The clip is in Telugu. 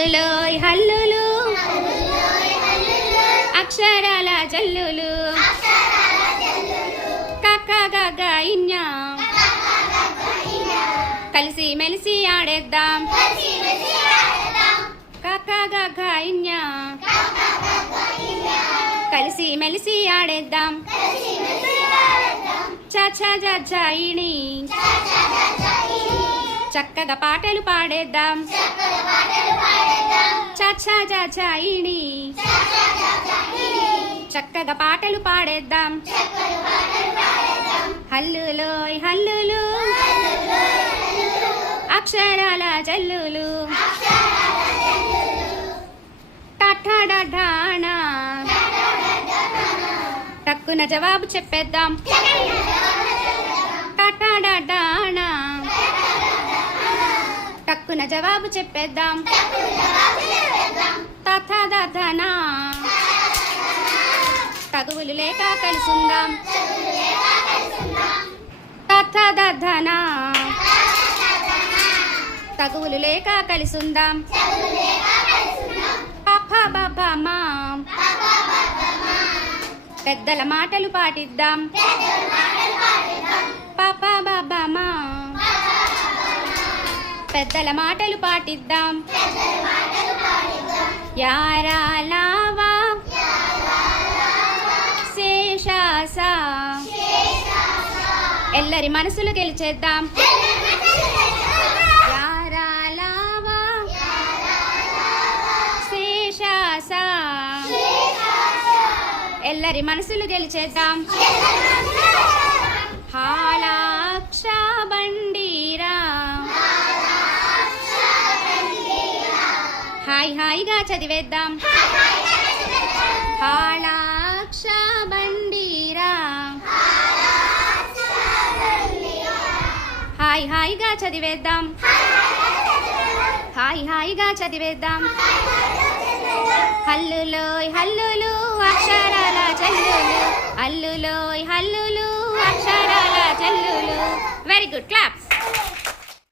హల్లులోయ్ హల్లులు అక్షరాల జల్లులు కక్క గగ్గ ఇన్యా కలిసి మెలిసి ఆడేద్దాం కక్క గగ్గ ఇన్యా కలిసి మెలిసి ఆడేద్దాం చాచా జాజా ఇణి చక్కగా పాటలు పాడేద్దాం చాచా జాజా ఇణి చక్కగా పాటలు పాడేద్దాం హల్లులోయ్ హల్లులు అక్షరాల జల్లులు టఠాడానా టక్కున జవాబు చెప్పేద్దాం టఠాడానా టక్కున జవాబు చెప్పేద్దాం తథాదథనా తగువులు లేక కలిసుందాం తథాదథనా తగువులు లేక కలిసుందాం పాపా బాబా మా పెద్దల మాటలు పాటిద్దాం పాపా బాబా మా పెద్దల మాటలు పాటిద్దాం యారా లావా శేషాసా ఎల్లరి మనసులు గెలిచేద్దాం యారా లావా శేషాసా ఎల్లరి మనసులు గెలిచేద్దాం హాలాక్ష బండీరా హాయ్ హాయిగా చదివేద్దాం హాలాక్ష బండీరా హాయ్ హాయిగా చదివేద్దాం హాయ్ హాయిగా చదివేద్దాం హల్లులోయ్ హల్లులు అక్షరాల జల్లులు హల్లులోయ్ హల్లులు అక్షరాల జల్లులు వెరీ గుడ్ క్లాప్